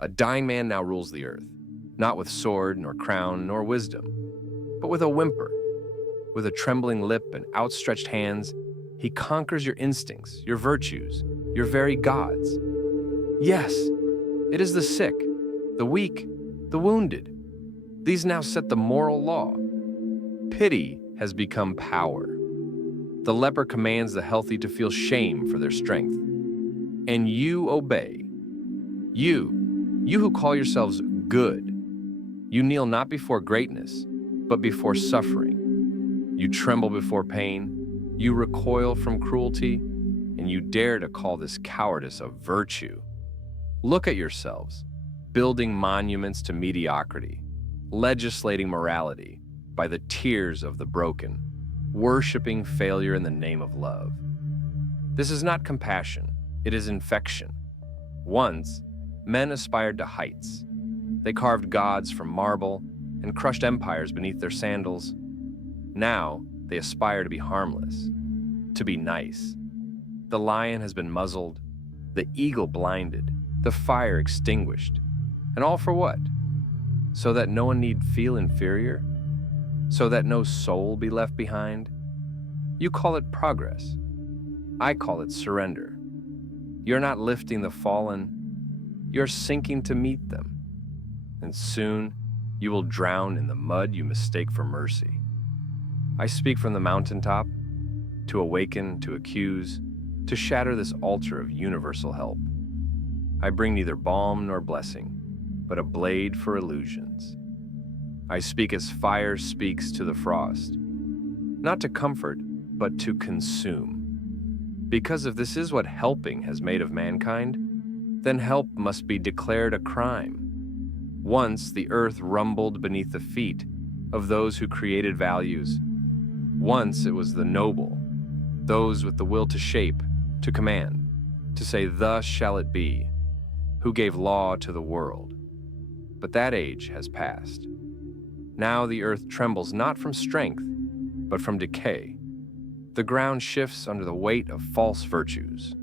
A dying man now rules the earth, not with sword, nor crown, nor wisdom, but with a whimper. With a trembling lip and outstretched hands, he conquers your instincts, your virtues, your very gods. Yes, it is the sick, the weak, the wounded. These now set the moral law. Pity has become power. The leper commands the healthy to feel shame for their strength. And you obey. You who call yourselves good. You kneel not before greatness, but before suffering. You tremble before pain. You recoil from cruelty, and you dare to call this cowardice a virtue. Look at yourselves, building monuments to mediocrity, legislating morality by the tears of the broken, worshiping failure in the name of love. This is not compassion, it is infection. Once, men aspired to heights. They carved gods from marble and crushed empires beneath their sandals. Now, they aspire to be harmless, to be nice. The lion has been muzzled, the eagle blinded, the fire extinguished. And all for what? So that no one need feel inferior? So that no soul be left behind? You call it progress. I call it surrender. You're not lifting the fallen, you're sinking to meet them. And soon, you will drown in the mud you mistake for mercy. I speak from the mountaintop, to awaken, to accuse, to shatter this altar of universal help. I bring neither balm nor blessing, but a blade for illusions. I speak as fire speaks to the frost, not to comfort, but to consume. Because if this is what helping has made of mankind, then help must be declared a crime. Once the earth rumbled beneath the feet of those who created values. Once it was the noble, those with the will to shape, to command, to say, "Thus shall it be," who gave law to the world. But that age has passed. Now the earth trembles not from strength, but from decay. The ground shifts under the weight of false virtues.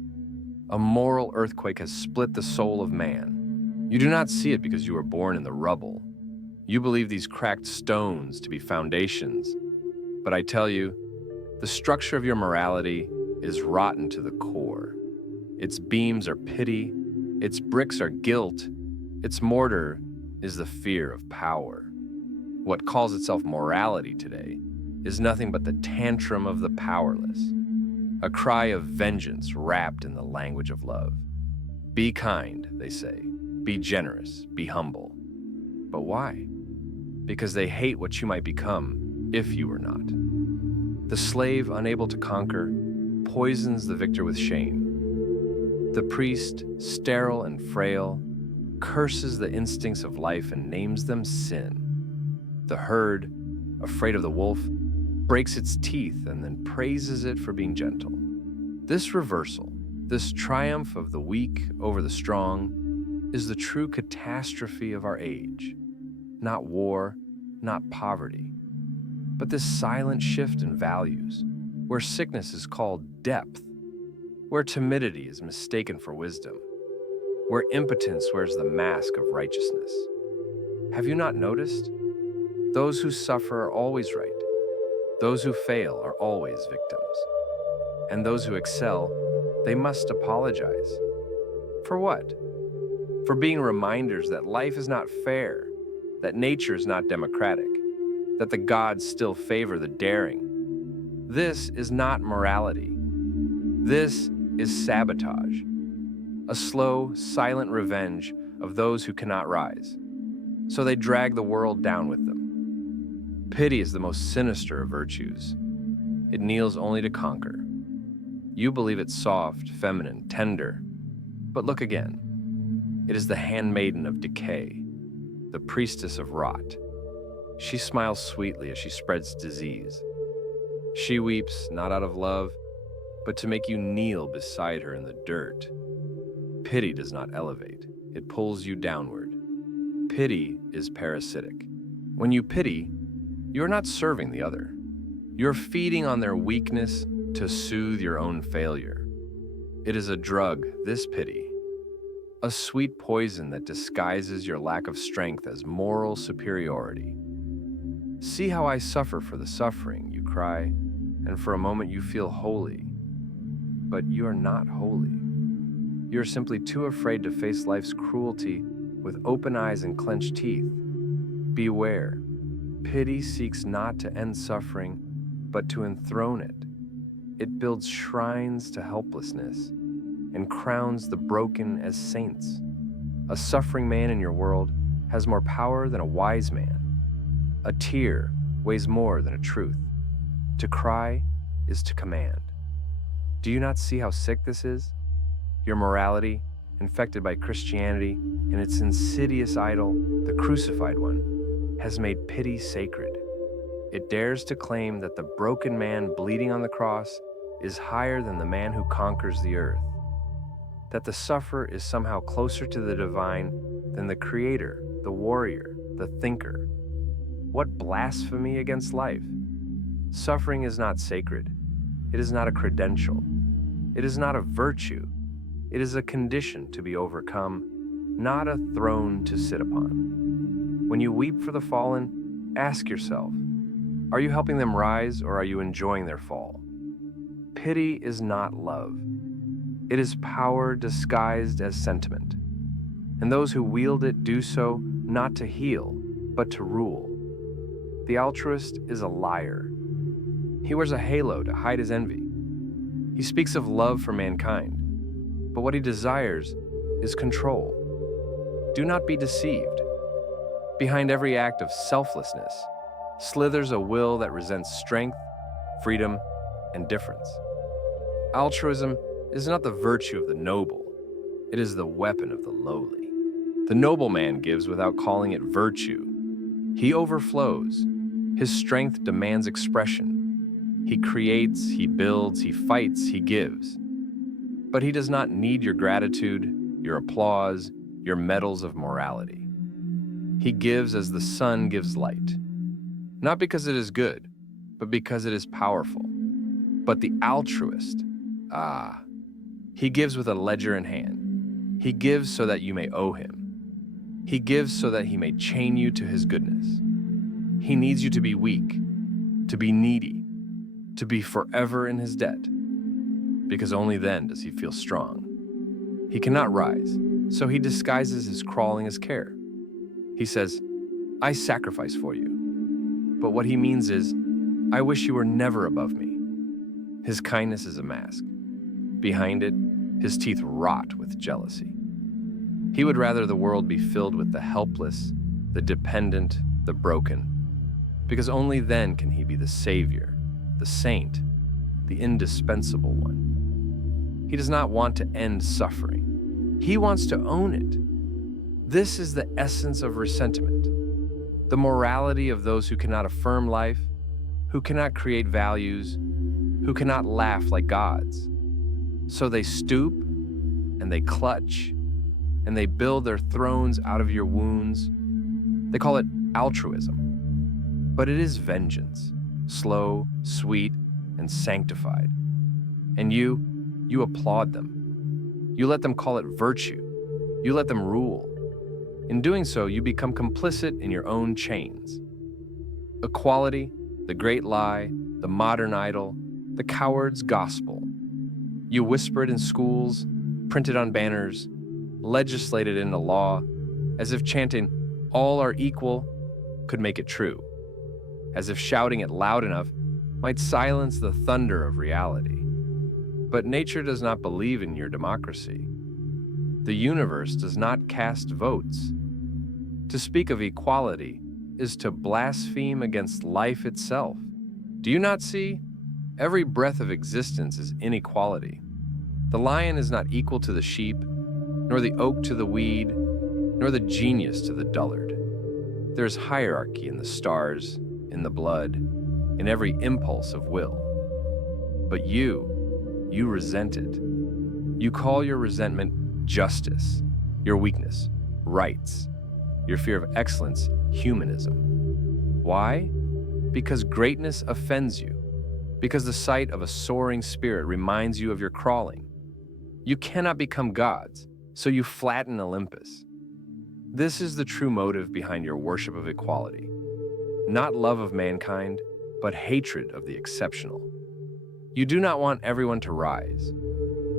A moral earthquake has split the soul of man. You do not see it because you were born in the rubble. You believe these cracked stones to be foundations. But I tell you, the structure of your morality is rotten to the core. Its beams are pity, its bricks are guilt, its mortar is the fear of power. What calls itself morality today is nothing but the tantrum of the powerless, a cry of vengeance wrapped in the language of love. Be kind, they say, be generous, be humble. But why? Because they hate what you might become if you were not. The slave, unable to conquer, poisons the victor with shame. The priest, sterile and frail, curses the instincts of life and names them sin. The herd, afraid of the wolf, breaks its teeth and then praises it for being gentle. This reversal, this triumph of the weak over the strong, is the true catastrophe of our age. Not war, not poverty, but this silent shift in values, where sickness is called depth, where timidity is mistaken for wisdom, where impotence wears the mask of righteousness. Have you not noticed? Those who suffer are always right. Those who fail are always victims. And those who excel, they must apologize. For what? For being reminders that life is not fair, that nature is not democratic, that the gods still favor the daring. This is not morality. This is sabotage, a slow, silent revenge of those who cannot rise. So they drag the world down with them. Pity is the most sinister of virtues. It kneels only to conquer. You believe it's soft, feminine, tender. But look again. It is the handmaiden of decay, the priestess of rot. She smiles sweetly as she spreads disease. She weeps not out of love, but to make you kneel beside her in the dirt. Pity does not elevate. It pulls you downward. Pity is parasitic. When you pity, you're not serving the other. You're feeding on their weakness to soothe your own failure. It is a drug, this pity. a sweet poison that disguises your lack of strength as moral superiority. See how I suffer for the suffering, you cry, and for a moment you feel holy. But you are not holy. You are simply too afraid to face life's cruelty with open eyes and clenched teeth. Beware. Pity seeks not to end suffering, but to enthrone it. It builds shrines to helplessness and crowns the broken as saints. A suffering man in your world has more power than a wise man. A tear weighs more than a truth. To cry is to command. Do you not see how sick this is? Your morality, infected by Christianity and its insidious idol, the crucified one, has made pity sacred. It dares to claim that the broken man bleeding on the cross is higher than the man who conquers the earth. That the sufferer is somehow closer to the divine than the creator, the warrior, the thinker. What blasphemy against life! Suffering is not sacred. It is not a credential. It is not a virtue. It is a condition to be overcome, not a throne to sit upon. When you weep for the fallen, ask yourself, are you helping them rise or are you enjoying their fall? Pity is not love. It is power disguised as sentiment. And those who wield it do so not to heal, but to rule. The altruist is a liar. He wears a halo to hide his envy. He speaks of love for mankind, but what he desires is control. Do not be deceived. Behind every act of selflessness slithers a will that resents strength, freedom, and difference. Altruism is not the virtue of the noble. It is the weapon of the lowly. The noble man gives without calling it virtue. He overflows. His strength demands expression. He creates, he builds, he fights, he gives. But he does not need your gratitude, your applause, your medals of morality. He gives as the sun gives light. Not because it is good, but because it is powerful. But the altruist, he gives with a ledger in hand. He gives so that you may owe him. He gives so that he may chain you to his goodness. He needs you to be weak, to be needy, to be forever in his debt, because only then does he feel strong. He cannot rise, so he disguises his crawling as care. He says, I sacrifice for you. But what he means is, I wish you were never above me. His kindness is a mask. Behind it, his teeth rot with jealousy. He would rather the world be filled with the helpless, the dependent, the broken, because only then can he be the savior, the saint, the indispensable one. He does not want to end suffering. He wants to own it. This is the essence of resentment, the morality of those who cannot affirm life, who cannot create values, who cannot laugh like gods. So they stoop, and they clutch, and they build their thrones out of your wounds. They call it altruism, but it is vengeance, slow, sweet, and sanctified. And you applaud them. You let them call it virtue. You let them rule. In doing so, you become complicit in your own chains. Equality, the great lie, the modern idol, the coward's gospel. You whisper it in schools, print it on banners, legislate it into law, as if chanting, all are equal, could make it true. As if shouting it loud enough might silence the thunder of reality. But nature does not believe in your democracy. The universe does not cast votes. To speak of equality is to blaspheme against life itself. Do you not see? Every breath of existence is inequality. The lion is not equal to the sheep, nor the oak to the weed, nor the genius to the dullard. There is hierarchy in the stars, in the blood, in every impulse of will. But you resent it. You call your resentment justice, your weakness, rights, your fear of excellence, humanism. Why? Because greatness offends you, because the sight of a soaring spirit reminds you of your crawling. You cannot become gods, So you flatten Olympus. This is the true motive behind your worship of equality. Not love of mankind, but hatred of the exceptional. You do not want everyone to rise.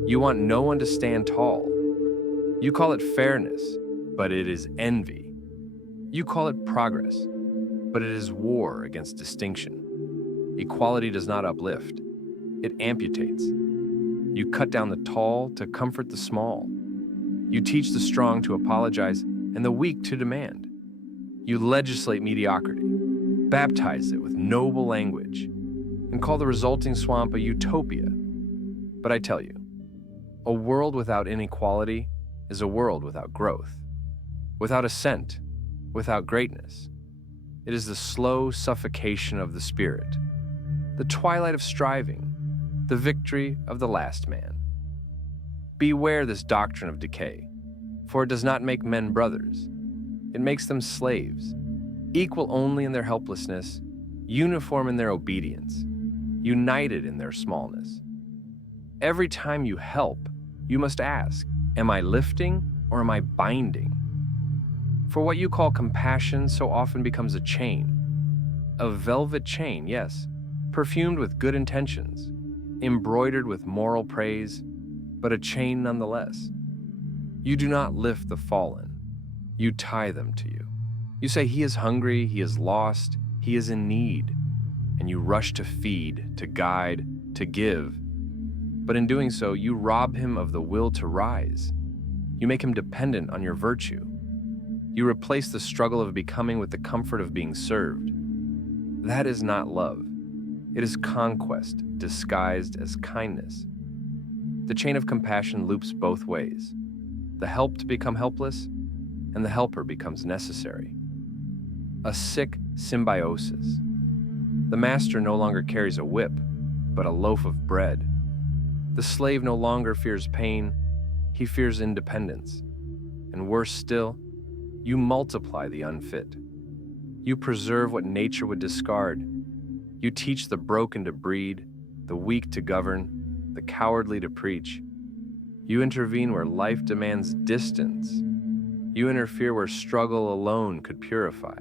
You want no one to stand tall. You call it fairness, but it is envy. You call it progress, but it is war against distinction. Equality does not uplift, it amputates. You cut down the tall to comfort the small. You teach the strong to apologize and the weak to demand. You legislate mediocrity, baptize it with noble language, and call the resulting swamp a utopia. But I tell you, a world without inequality is a world without growth, without ascent, without greatness. It is the slow suffocation of the spirit, the twilight of striving, the victory of the last man. Beware this doctrine of decay, for it does not make men brothers. It makes them slaves, equal only in their helplessness, uniform in their obedience, united in their smallness. Every time you help, you must ask, am I lifting or am I binding? For what you call compassion so often becomes a chain. A velvet chain, yes, perfumed with good intentions, embroidered with moral praise, but a chain nonetheless. You do not lift the fallen. You tie them to you. You say he is hungry, he is lost, he is in need, and you rush to feed, to guide, to give. But in doing so, you rob him of the will to rise. You make him dependent on your virtue. You replace the struggle of becoming with the comfort of being served. That is not love. It is conquest disguised as kindness. The chain of compassion loops both ways. The helped become helpless, and the helper becomes necessary. A sick symbiosis. The master no longer carries a whip, but a loaf of bread. The slave no longer fears pain, he fears independence. And worse still, you multiply the unfit. You preserve what nature would discard. You teach the broken to breed, the weak to govern, the cowardly to preach. You intervene where life demands distance. You interfere where struggle alone could purify.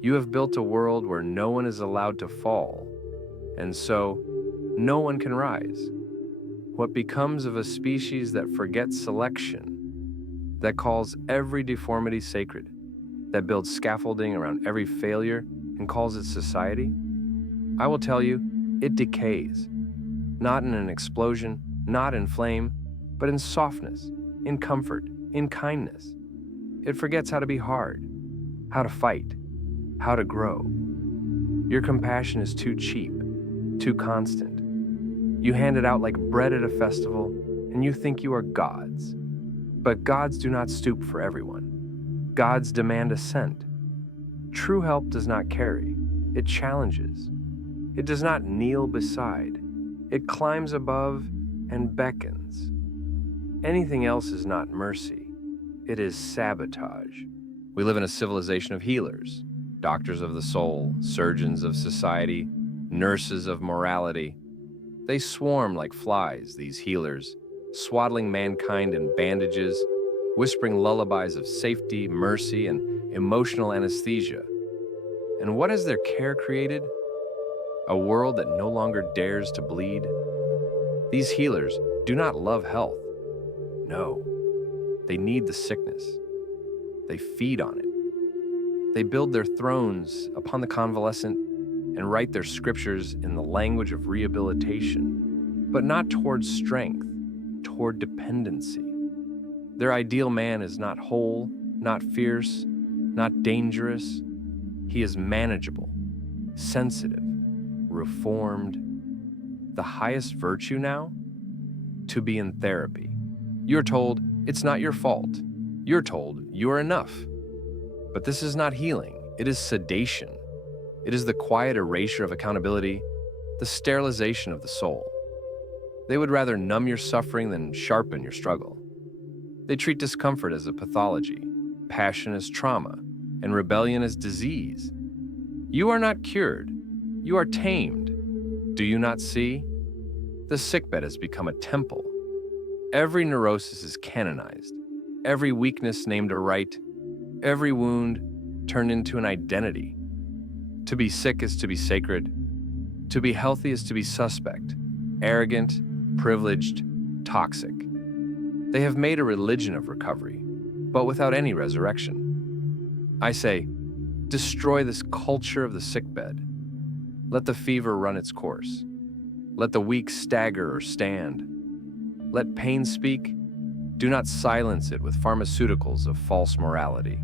You have built a world where no one is allowed to fall, and so no one can rise. What becomes of a species that forgets selection, that calls every deformity sacred, that builds scaffolding around every failure and calls it society? I will tell you, it decays. Not in an explosion, not in flame, but in softness, in comfort, in kindness. It forgets how to be hard, how to fight, how to grow. Your compassion is too cheap, too constant. You hand it out like bread at a festival, and you think you are gods. But gods do not stoop for everyone. Gods demand assent. True help does not carry, it challenges. It does not kneel beside, it climbs above and beckons. Anything else is not mercy, it is sabotage. We live in a civilization of healers, doctors of the soul, surgeons of society, nurses of morality. They swarm like flies, these healers, swaddling mankind in bandages, whispering lullabies of safety, mercy, and emotional anesthesia. And what has their care created? A world that no longer dares to bleed. These healers do not love health. No, they need the sickness. They feed on it. They build their thrones upon the convalescent and write their scriptures in the language of rehabilitation, but not toward strength, toward dependency. Their ideal man is not whole, not fierce, not dangerous. He is manageable, sensitive, reformed. The highest virtue now? To be in therapy. You're told it's not your fault. You're told you are enough. But this is not healing, it is sedation. It is the quiet erasure of accountability, the sterilization of the soul. They would rather numb your suffering than sharpen your struggle. They treat discomfort as a pathology, passion as trauma, and rebellion as disease. You are not cured, you are tamed. Do you not see? The sickbed has become a temple. Every neurosis is canonized, every weakness named a right, every wound turned into an identity. To be sick is to be sacred. To be healthy is to be suspect, arrogant, privileged, toxic. They have made a religion of recovery, but without any resurrection. I say, destroy this culture of the sickbed. Let the fever run its course. Let the weak stagger or stand. Let pain speak. Do not silence it with pharmaceuticals of false morality.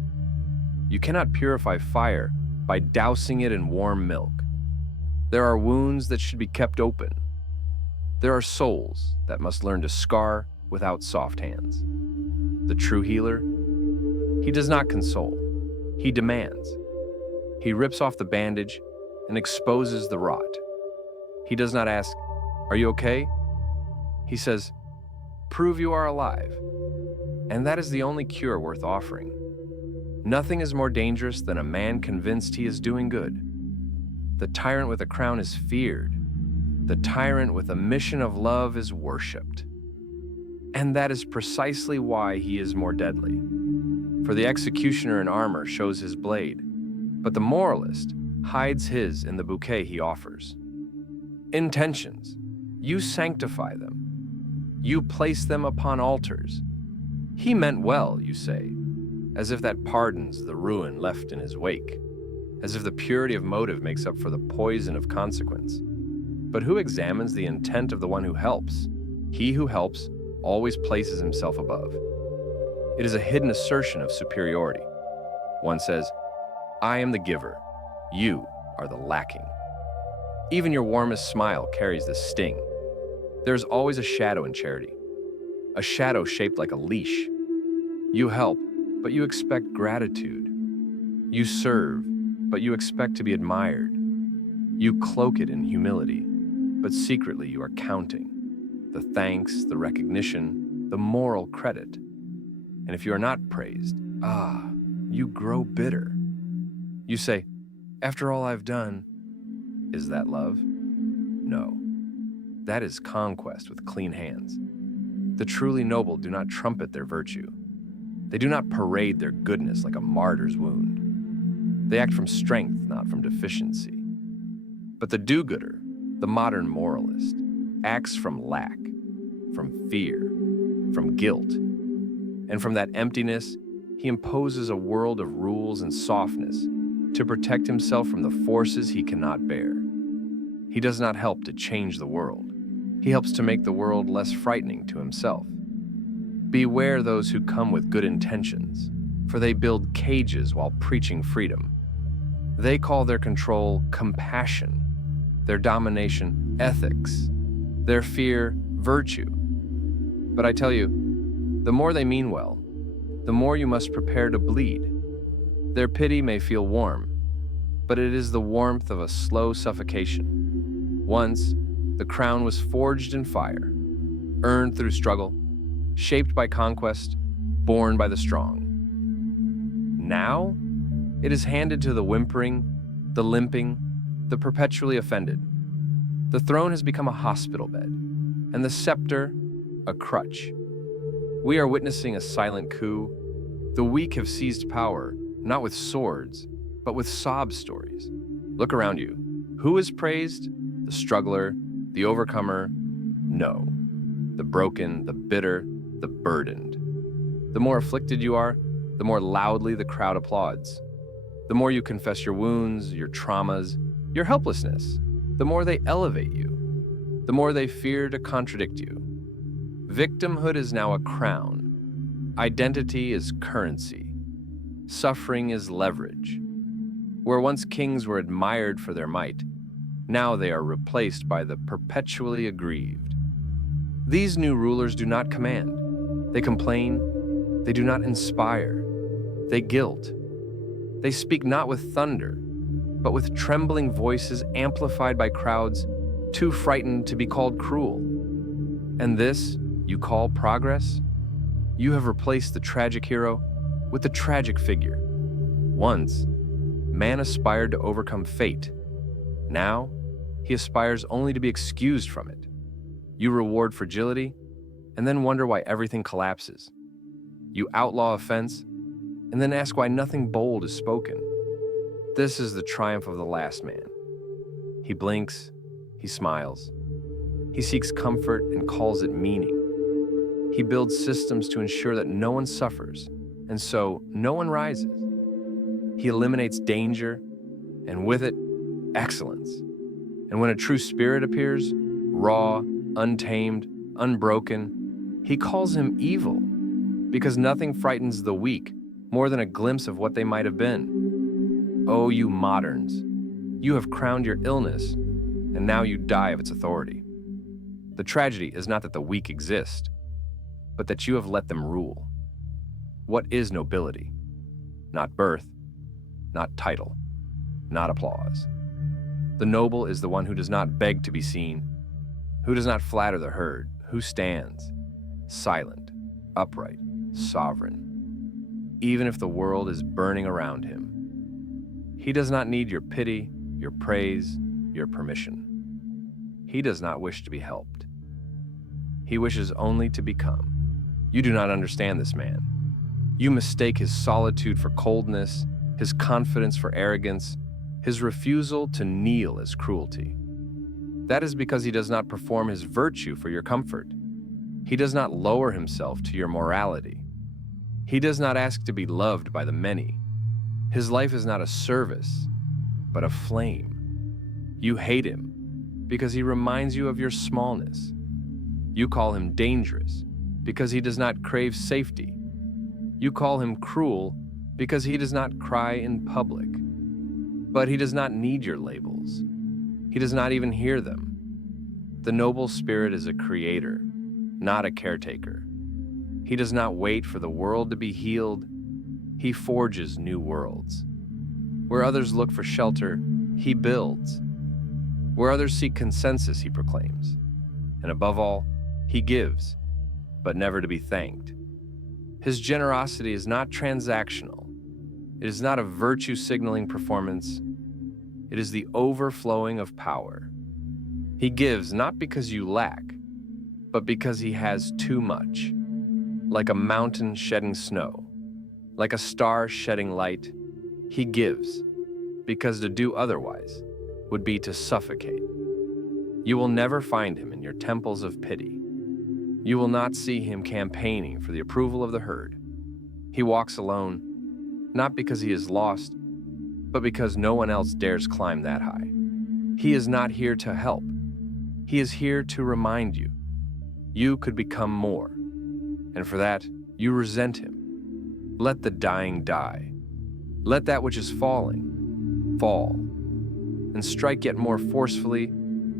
You cannot purify fire by dousing it in warm milk. There are wounds that should be kept open. There are souls that must learn to scar without soft hands. The true healer, he does not console, he demands. He rips off the bandage and exposes the rot. He does not ask, "Are you okay?" He says, "Prove you are alive." And that is the only cure worth offering. Nothing is more dangerous than a man convinced he is doing good. The tyrant with a crown is feared. The tyrant with a mission of love is worshipped. And that is precisely why he is more deadly. For the executioner in armor shows his blade, but the moralist hides his in the bouquet he offers. Intentions, you sanctify them. You place them upon altars. He meant well, you say, as if that pardons the ruin left in his wake, as if the purity of motive makes up for the poison of consequence. But who examines the intent of the one who helps? He who helps always places himself above. It is a hidden assertion of superiority. One says, "I am the giver, you are the lacking." Even your warmest smile carries this sting. There is always a shadow in charity, a shadow shaped like a leash. You help, but you expect gratitude. You serve, but you expect to be admired. You cloak it in humility, but secretly you are counting the thanks, the recognition, the moral credit. And if you are not praised, you grow bitter. You say, "After all I've done," is that love? No. That is conquest with clean hands. The truly noble do not trumpet their virtue. They do not parade their goodness like a martyr's wound. They act from strength, not from deficiency. But the do-gooder, the modern moralist, acts from lack, from fear, from guilt. And from that emptiness, he imposes a world of rules and softness to protect himself from the forces he cannot bear. He does not help to change the world. He helps to make the world less frightening to himself. Beware those who come with good intentions, for they build cages while preaching freedom. They call their control compassion, their domination ethics, their fear virtue. But I tell you, the more they mean well, the more you must prepare to bleed. Their pity may feel warm, but it is the warmth of a slow suffocation. Once, the crown was forged in fire, earned through struggle, shaped by conquest, borne by the strong. Now, it is handed to the whimpering, the limping, the perpetually offended. The throne has become a hospital bed, and the scepter, a crutch. We are witnessing a silent coup. The weak have seized power, not with swords, but with sob stories. Look around you. Who is praised? The struggler, the overcomer? No. The broken, the bitter, the burdened. The more afflicted you are, the more loudly the crowd applauds. The more you confess your wounds, your traumas, your helplessness, the more they elevate you, the more they fear to contradict you. Victimhood is now a crown. Identity is currency. Suffering is leverage. Where once kings were admired for their might, now they are replaced by the perpetually aggrieved. These new rulers do not command. They complain. They do not inspire. They guilt. They speak not with thunder, but with trembling voices amplified by crowds too frightened to be called cruel. And this you call progress? You have replaced the tragic hero with the tragic figure. Once, man aspired to overcome fate. Now, he aspires only to be excused from it. You reward fragility, and then wonder why everything collapses. You outlaw offense, and then ask why nothing bold is spoken. This is the triumph of the last man. He blinks, he smiles. He seeks comfort and calls it meaning. He builds systems to ensure that no one suffers, and so no one rises. He eliminates danger, and with it, excellence. And when a true spirit appears, raw, untamed, unbroken, he calls him evil, because nothing frightens the weak more than a glimpse of what they might have been. Oh, you moderns, you have crowned your illness, and now you die of its authority. The tragedy is not that the weak exist, but that you have let them rule. What is nobility? Not birth, not title, not applause. The noble is the one who does not beg to be seen, who does not flatter the herd, who stands, silent, upright, sovereign, even if the world is burning around him. He does not need your pity, your praise, your permission. He does not wish to be helped. He wishes only to become. You do not understand this man. You mistake his solitude for coldness, his confidence for arrogance, his refusal to kneel as cruelty. That is because he does not perform his virtue for your comfort. He does not lower himself to your morality. He does not ask to be loved by the many. His life is not a service, but a flame. You hate him because he reminds you of your smallness. You call him dangerous because he does not crave safety. You call him cruel because he does not cry in public. But he does not need your labels. He does not even hear them. The noble spirit is a creator, not a caretaker. He does not wait for the world to be healed. He forges new worlds. Where others look for shelter, he builds. Where others seek consensus, he proclaims. And above all, he gives, but never to be thanked. His generosity is not transactional. It is not a virtue-signaling performance. It is the overflowing of power. He gives not because you lack, but because he has too much. Like a mountain shedding snow, like a star shedding light, he gives, because to do otherwise would be to suffocate. You will never find him in your temples of pity. You will not see him campaigning for the approval of the herd. He walks alone, not because he is lost, but because no one else dares climb that high. He is not here to help. He is here to remind you. You could become more, and for that, you resent him. Let the dying die. Let that which is falling, fall, and strike yet more forcefully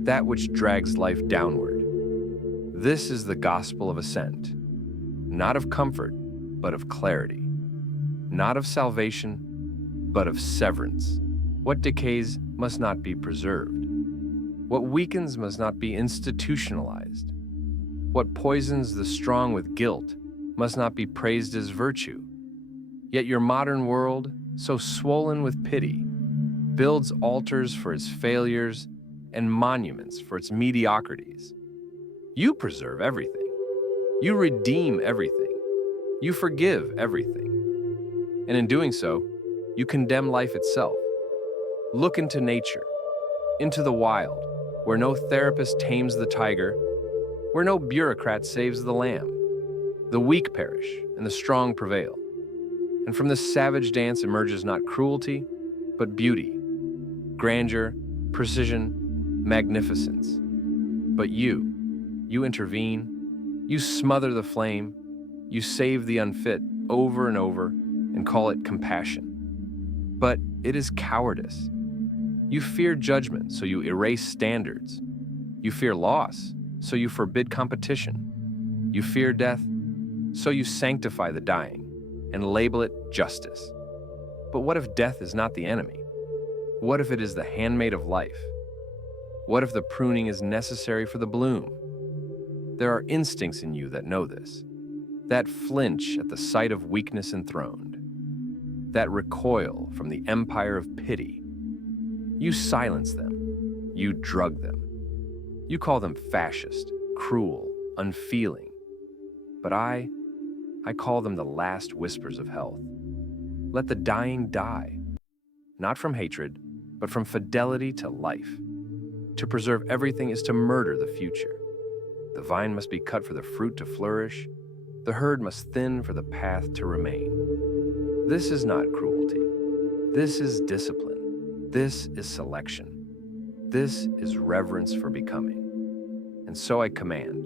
that which drags life downward. This is the gospel of ascent, not of comfort, but of clarity, not of salvation, but of severance. What decays must not be preserved. What weakens must not be institutionalized. What poisons the strong with guilt must not be praised as virtue. Yet your modern world, so swollen with pity, builds altars for its failures and monuments for its mediocrities. You preserve everything. You redeem everything. You forgive everything. And in doing so, you condemn life itself. Look into nature, into the wild, where no therapist tames the tiger, where no bureaucrat saves the lamb. The weak perish and the strong prevail. And from this savage dance emerges not cruelty, but beauty, grandeur, precision, magnificence. But you intervene, you smother the flame, you save the unfit over and over and call it compassion. But it is cowardice. You fear judgment, so you erase standards. You fear loss, so you forbid competition. You fear death, so you sanctify the dying and label it justice. But what if death is not the enemy? What if it is the handmaid of life? What if the pruning is necessary for the bloom? There are instincts in you that know this, that flinch at the sight of weakness enthroned, that recoil from the empire of pity. You silence them. You drug them. You call them fascist, cruel, unfeeling. But I call them the last whispers of health. Let the dying die, not from hatred, but from fidelity to life. To preserve everything is to murder the future. The vine must be cut for the fruit to flourish. The herd must thin for the path to remain. This is not cruelty. This is discipline. This is selection. This is reverence for becoming. And so I command,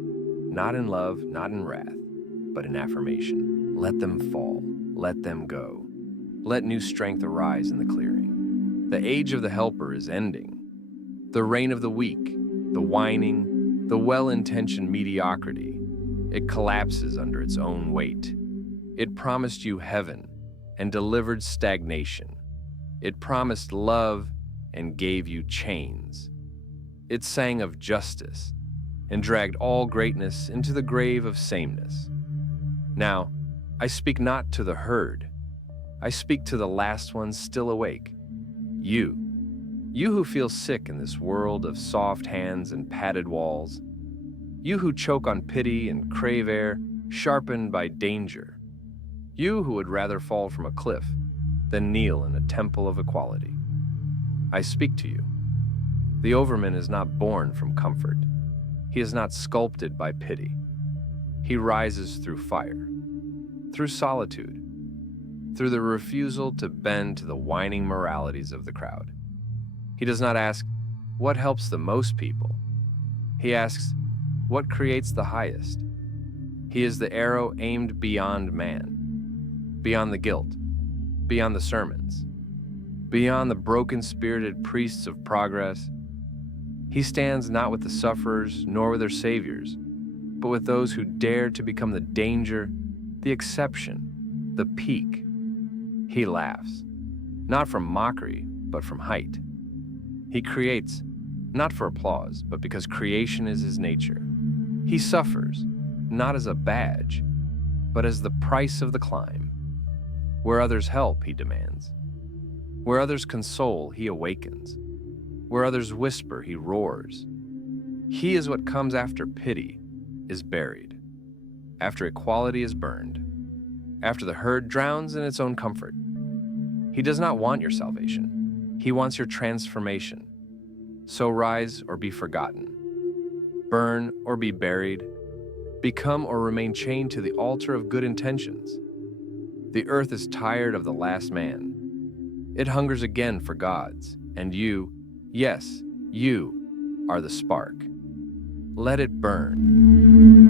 not in love, not in wrath, but in affirmation. Let them fall. Let them go. Let new strength arise in the clearing. The age of the helper is ending. The reign of the weak, the whining, the well-intentioned mediocrity, it collapses under its own weight. It promised you heaven and delivered stagnation. It promised love and gave you chains. It sang of justice and dragged all greatness into the grave of sameness. Now, I speak not to the herd. I speak to the last ones still awake. You who feel sick in this world of soft hands and padded walls. You who choke on pity and crave air sharpened by danger. You who would rather fall from a cliff than kneel in a temple of equality. I speak to you. The overman is not born from comfort. He is not sculpted by pity. He rises through fire, through solitude, through the refusal to bend to the whining moralities of the crowd. He does not ask, what helps the most people? He asks, what creates the highest? He is the arrow aimed beyond man, beyond the guilt, beyond the sermons, beyond the broken-spirited priests of progress. He stands not with the sufferers nor with their saviors, but with those who dare to become the danger, the exception, the peak. He laughs, not from mockery, but from height. He creates, not for applause, but because creation is his nature. He suffers, not as a badge, but as the price of the climb. Where others help, he demands. Where others console, he awakens. Where others whisper, he roars. He is what comes after pity is buried, after equality is burned, after the herd drowns in its own comfort. He does not want your salvation. He wants your transformation. So rise or be forgotten. Burn or be buried. Become or remain chained to the altar of good intentions. The earth is tired of the last man. It hungers again for gods, and you, yes, you, are the spark. Let it burn.